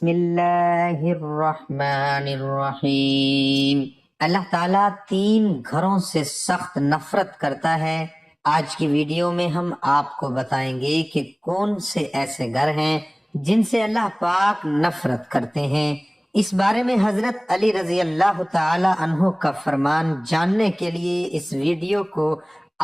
بسم اللہ الرحمن الرحیم۔ اللہ تعالیٰ 3 گھروں سے سخت نفرت کرتا ہے۔ آج کی ویڈیو میں ہم آپ کو بتائیں گے کہ کون سے ایسے گھر ہیں جن سے اللہ پاک نفرت کرتے ہیں۔ اس بارے میں حضرت علی رضی اللہ تعالی عنہ کا فرمان جاننے کے لیے اس ویڈیو کو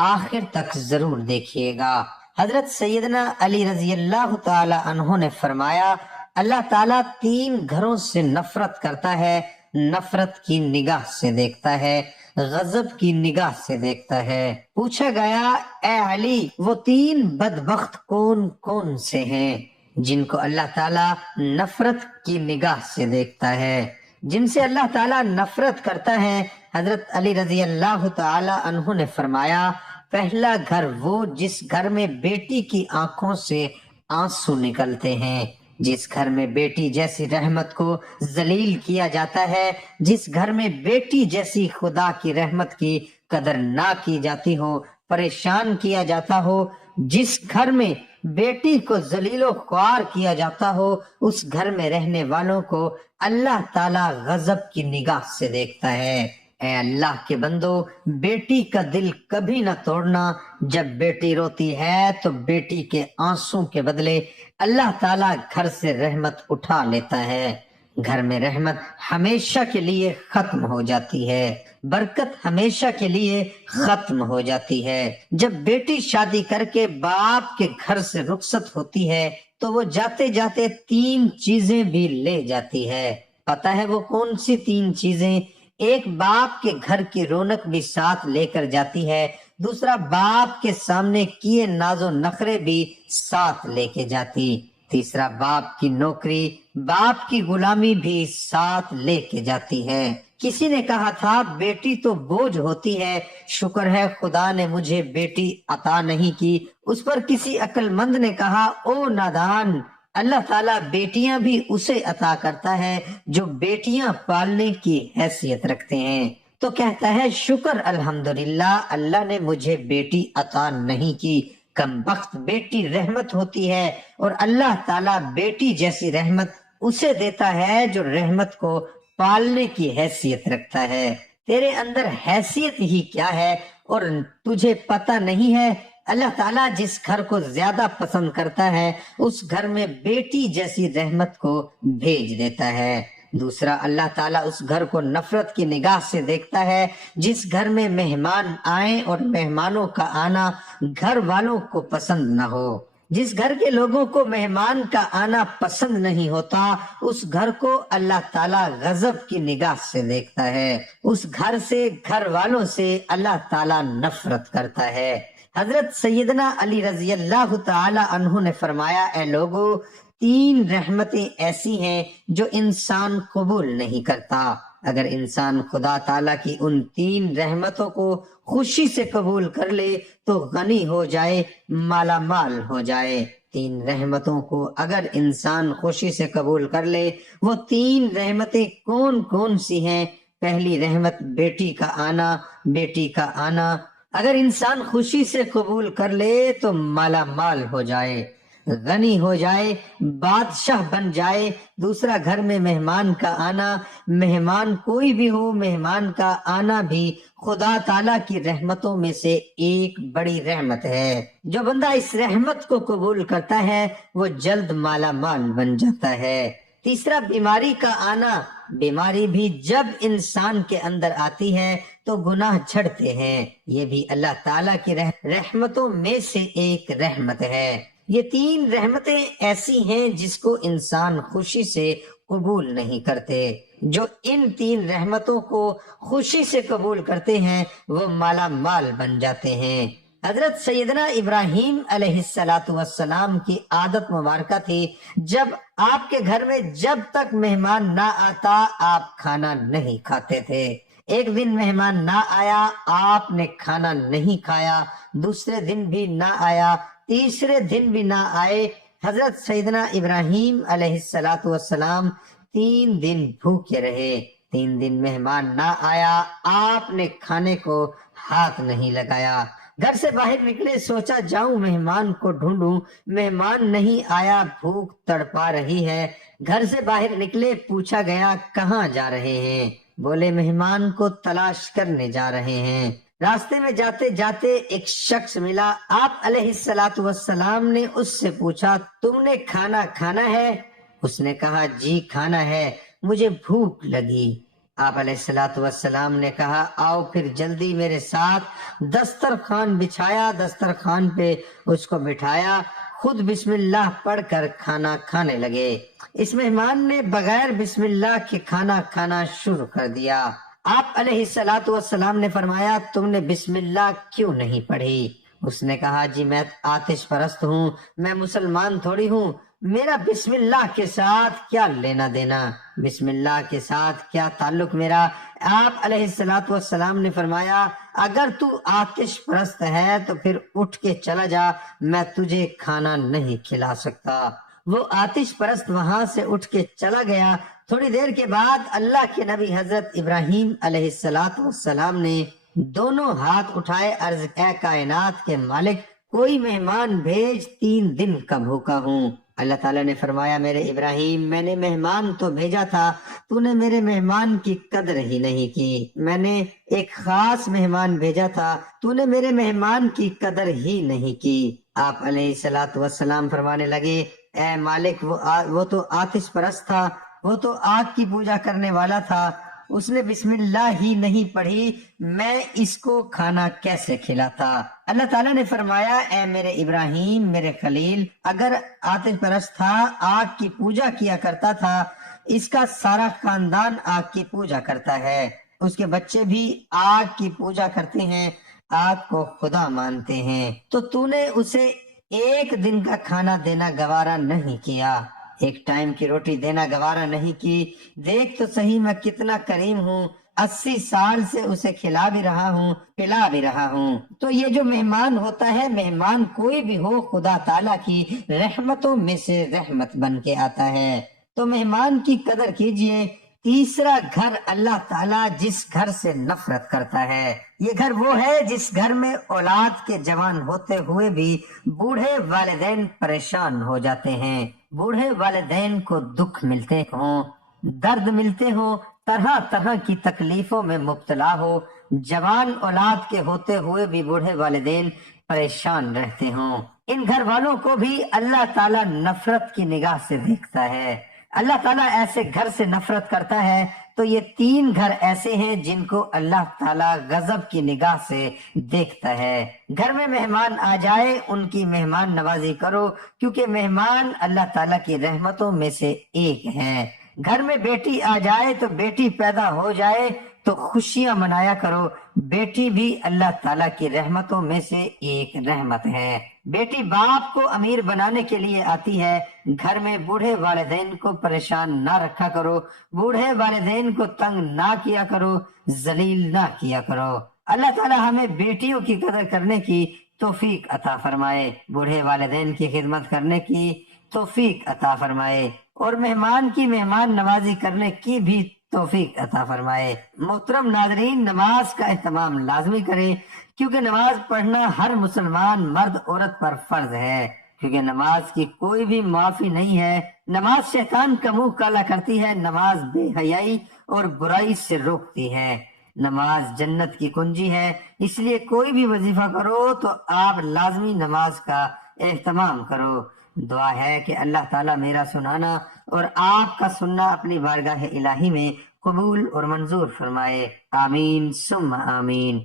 آخر تک ضرور دیکھیے گا۔ حضرت سیدنا علی رضی اللہ تعالی عنہ نے فرمایا، اللہ تعالیٰ 3 گھروں سے نفرت کرتا ہے۔ نفرت کی نگاہ سے دیکھتا ہے، غضب کی نگاہ سے دیکھتا ہے۔ پوچھا گیا، اے علی، وہ 3 بدبخت کون کون سے ہیں جن کو اللہ تعالیٰ نفرت کی نگاہ سے دیکھتا ہے، جن سے اللہ تعالیٰ نفرت کرتا ہے؟ حضرت علی رضی اللہ تعالی عنہ نے فرمایا، پہلا گھر وہ جس گھر میں بیٹی کی آنکھوں سے آنسو نکلتے ہیں، جس گھر میں بیٹی جیسی رحمت کو ذلیل کیا جاتا ہے، جس گھر میں بیٹی جیسی خدا کی رحمت کی قدر نہ کی جاتی ہو، پریشان کیا جاتا ہو، جس گھر میں بیٹی کو ذلیل و خوار کیا جاتا ہو، اس گھر میں رہنے والوں کو اللہ تعالیٰ غضب کی نگاہ سے دیکھتا ہے۔ اے اللہ کے بندو، بیٹی کا دل کبھی نہ توڑنا۔ جب بیٹی روتی ہے تو بیٹی کے آنسوں کے بدلے اللہ تعالیٰ گھر سے رحمت اٹھا لیتا ہے۔ گھر میں رحمت ہمیشہ کے لیے ختم ہو جاتی ہے، برکت ہمیشہ کے لیے ختم ہو جاتی ہے۔ جب بیٹی شادی کر کے باپ کے گھر سے رخصت ہوتی ہے تو وہ جاتے جاتے 3 چیزیں بھی لے جاتی ہے۔ پتہ ہے وہ کون سی 3 چیزیں؟ ایک، باپ کے گھر کی رونق بھی ساتھ لے کر جاتی ہے۔ دوسرا، باپ کے سامنے کیے ناز و نخرے بھی ساتھ لے کے جاتی۔ تیسرا، باپ کی نوکری، باپ کی غلامی بھی ساتھ لے کے جاتی ہے۔ کسی نے کہا تھا، بیٹی تو بوجھ ہوتی ہے، شکر ہے خدا نے مجھے بیٹی عطا نہیں کی۔ اس پر کسی عقل مند نے کہا، او نادان، اللہ تعالیٰ بیٹیاں بھی اسے عطا کرتا ہے جو بیٹیاں پالنے کی حیثیت رکھتے ہیں۔ تو کہتا ہے، شکر الحمدللہ، اللہ نے مجھے بیٹی عطا نہیں کی۔ کم بخت، بیٹی رحمت ہوتی ہے اور اللہ تعالیٰ بیٹی جیسی رحمت اسے دیتا ہے جو رحمت کو پالنے کی حیثیت رکھتا ہے۔ تیرے اندر حیثیت ہی کیا ہے اور تجھے پتہ نہیں ہے؟ اللہ تعالیٰ جس گھر کو زیادہ پسند کرتا ہے اس گھر میں بیٹی جیسی رحمت کو بھیج دیتا ہے۔ دوسرا، اللہ تعالیٰ اس گھر کو نفرت کی نگاہ سے دیکھتا ہے جس گھر میں مہمان آئیں اور مہمانوں کا آنا گھر والوں کو پسند نہ ہو۔ جس گھر کے لوگوں کو مہمان کا آنا پسند نہیں ہوتا، اس گھر کو اللہ تعالیٰ غضب کی نگاہ سے دیکھتا ہے۔ اس گھر سے، گھر والوں سے اللہ تعالیٰ نفرت کرتا ہے۔ حضرت سیدنا علی رضی اللہ تعالی عنہ نے فرمایا، اے لوگو، 3 رحمتیں ایسی ہیں جو انسان قبول نہیں کرتا۔ اگر انسان خدا تعالیٰ کی ان 3 رحمتوں کو خوشی سے قبول کر لے تو غنی ہو جائے، مالا مال ہو جائے۔ 3 رحمتوں کو اگر انسان خوشی سے قبول کر لے، وہ 3 رحمتیں کون کون سی ہیں؟ پہلی رحمت بیٹی کا آنا، بیٹی کا آنا اگر انسان خوشی سے قبول کر لے تو مالا مال ہو جائے، غنی ہو جائے، بادشاہ بن جائے۔ دوسرا، گھر میں مہمان کا آنا، مہمان کوئی بھی ہو، مہمان کا آنا بھی خدا تعالیٰ کی رحمتوں میں سے ایک بڑی رحمت ہے۔ جو بندہ اس رحمت کو قبول کرتا ہے وہ جلد مالا مال بن جاتا ہے۔ تیسرا، بیماری کا آنا، بیماری بھی جب انسان کے اندر آتی ہے تو گناہ جھڑتے ہیں، یہ بھی اللہ تعالیٰ کی رحمتوں میں سے ایک رحمت ہے۔ یہ 3 رحمتیں ایسی ہیں جس کو انسان خوشی سے قبول نہیں کرتے۔ جو ان 3 رحمتوں کو خوشی سے قبول کرتے ہیں وہ مالا مال بن جاتے ہیں۔ حضرت سیدنا ابراہیم علیہ السلام کی عادت مبارکہ تھی، جب آپ کے گھر میں جب تک مہمان نہ آتا آپ کھانا نہیں کھاتے تھے۔ ایک دن مہمان نہ آیا، آپ نے کھانا نہیں کھایا، دوسرے دن بھی نہ آیا، تیسرے دن بھی نہ آئے۔ حضرت سیدنا ابراہیم علیہ السلام 3 دن بھوکے رہے۔ 3 دن مہمان نہ آیا، آپ نے کھانے کو ہاتھ نہیں لگایا۔ گھر سے باہر نکلے، سوچا جاؤں مہمان کو ڈھونڈوں، مہمان نہیں آیا، بھوک تڑپا رہی ہے۔ گھر سے باہر نکلے، پوچھا گیا کہاں جا رہے ہیں؟ بولے مہمان کو تلاش کرنے جا رہے ہیں۔ راستے میں جاتے جاتے ایک شخص ملا، آپ علیہ الصلاۃ والسلام نے اس سے پوچھا تم نے کھانا کھانا ہے؟ اس نے کہا جی کھانا ہے، مجھے بھوک لگی۔ آپ علیہ الصلاۃ والسلام نے کہا آؤ پھر جلدی میرے ساتھ۔ دسترخوان بچھایا، دسترخوان پہ اس کو بٹھایا، خود بسم اللہ پڑھ کر کھانا کھانے لگے۔ اس مہمان نے بغیر بسم اللہ کے کھانا کھانا شروع کر دیا۔ آپ علیہ الصلاۃ والسلام نے فرمایا تم نے بسم اللہ کیوں نہیں پڑھی؟ اس نے کہا جی میں آتش پرست ہوں، میں مسلمان تھوڑی ہوں، میرا بسم اللہ کے ساتھ کیا لینا دینا، بسم اللہ کے ساتھ کیا تعلق میرا؟ آپ علیہ الصلاۃ والسلام نے فرمایا اگر تو آتش پرست ہے تو پھر اٹھ کے چلا جا، میں تجھے کھانا نہیں کھلا سکتا۔ وہ آتش پرست وہاں سے اٹھ کے چلا گیا۔ تھوڑی دیر کے بعد اللہ کے نبی حضرت ابراہیم علیہ الصلاۃ والسلام نے دونوں ہاتھ اٹھائے، عرض اے کائنات کے مالک کوئی مہمان بھیج، 3 دن کا بھوکا ہوں۔ اللہ تعالیٰ نے فرمایا میرے ابراہیم میں نے مہمان تو بھیجا تھا، تو نے میرے مہمان کی قدر ہی نہیں کی۔ میں نے ایک خاص مہمان بھیجا تھا، تو نے میرے مہمان کی قدر ہی نہیں کی۔ آپ علیہ الصلاۃ والسلام فرمانے لگے اے مالک وہ تو آتش پرست تھا، وہ تو آگ کی پوجا کرنے والا تھا، اس نے بسم اللہ ہی نہیں پڑھی، میں اس کو کھانا کیسے کھلاتا؟ اللہ تعالیٰ نے فرمایا اے میرے ابراہیم میرے خلیل، اگر آتش پرست تھا، آگ کی پوجا کیا کرتا تھا، اس کا سارا خاندان آگ کی پوجا کرتا ہے، اس کے بچے بھی آگ کی پوجا کرتے ہیں، آگ کو خدا مانتے ہیں، تو نے اسے ایک دن کا کھانا دینا گوارا نہیں کیا، ایک ٹائم کی روٹی دینا گوارا نہیں کی۔ دیکھ تو صحیح میں کتنا کریم ہوں، 80 سال سے اسے کھلا بھی رہا ہوں پلا بھی رہا ہوں۔ تو یہ جو مہمان ہوتا ہے، مہمان کوئی بھی ہو، خدا تعالیٰ کی رحمتوں میں سے رحمت بن کے آتا ہے، تو مہمان کی قدر کیجئے۔ تیسرا گھر اللہ تعالیٰ جس گھر سے نفرت کرتا ہے، یہ گھر وہ ہے جس گھر میں اولاد کے جوان ہوتے ہوئے بھی بوڑھے والدین پریشان ہو جاتے ہیں، بوڑھے والدین کو دکھ ملتے ہوں، درد ملتے ہوں، طرح طرح کی تکلیفوں میں مبتلا ہو، جوان اولاد کے ہوتے ہوئے بھی بوڑھے والدین پریشان رہتے ہوں، ان گھر والوں کو بھی اللہ تعالیٰ نفرت کی نگاہ سے دیکھتا ہے۔ اللہ تعالیٰ ایسے گھر سے نفرت کرتا ہے، تو یہ 3 گھر ایسے ہیں جن کو اللہ تعالیٰ غضب کی نگاہ سے دیکھتا ہے۔ گھر میں مہمان آ جائے ان کی مہمان نوازی کرو، کیونکہ مہمان اللہ تعالیٰ کی رحمتوں میں سے ایک ہے۔ گھر میں بیٹی آ جائے تو بیٹی پیدا ہو جائے تو خوشیاں منایا کرو، بیٹی بھی اللہ تعالیٰ کی رحمتوں میں سے ایک رحمت ہے۔ بیٹی باپ کو امیر بنانے کے لیے آتی ہے، گھر میں بوڑھے والدین کو پریشان نہ رکھا کرو، بوڑھے والدین کو تنگ نہ کیا کرو، ذلیل نہ کیا کرو۔ اللہ تعالیٰ ہمیں بیٹیوں کی قدر کرنے کی توفیق عطا فرمائے، بوڑھے والدین کی خدمت کرنے کی توفیق عطا فرمائے، اور مہمان کی مہمان نوازی کرنے کی بھی توفیق عطا فرمائے۔ محترم ناظرین، نماز کا اہتمام لازمی کریں، کیونکہ نماز پڑھنا ہر مسلمان مرد عورت پر فرض ہے، کیونکہ نماز کی کوئی بھی معافی نہیں ہے۔ نماز شیطان کا منہ کالا کرتی ہے، نماز بے حیائی اور برائی سے روکتی ہے، نماز جنت کی کنجی ہے۔ اس لیے کوئی بھی وظیفہ کرو تو آپ لازمی نماز کا اہتمام کرو۔ دعا ہے کہ اللہ تعالیٰ میرا سنانا اور آپ کا سننا اپنی بارگاہ الہی میں قبول اور منظور فرمائے، آمین ثم آمین۔